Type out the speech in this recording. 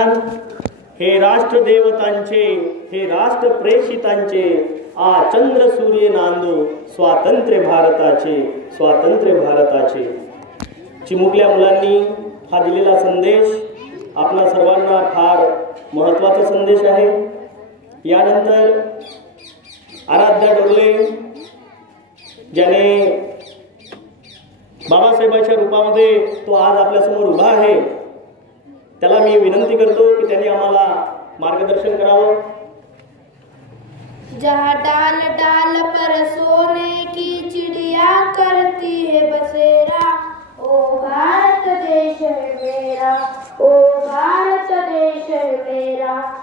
बलिदान हे राष्ट्रदेवतांचे, हे राष्ट्रप्रेषितांचे चंद्र सूर्य नांदो स्वातंत्र्य भारताचे, स्वातंत्र्य भारताचे. चिमुकल्या मुलांनी हा दिलेला संदेश आपल्या सर्वांना फार महत्त्वाचा संदेश आहे. यानंतर आराध्या डोरले ज्याने बाबासाहेबांच्या रूपामध्ये तो आज आपल्यासमोर उभा आहे, त्याला मी विनंती करतो की त्यांनी आम्हाला मार्गदर्शन करावं. जहाँ डाल डाल पर सोने की चिड़िया करती है बसेरा, ओ भारत देश है मेरा, ओ भारत देश है मेरा.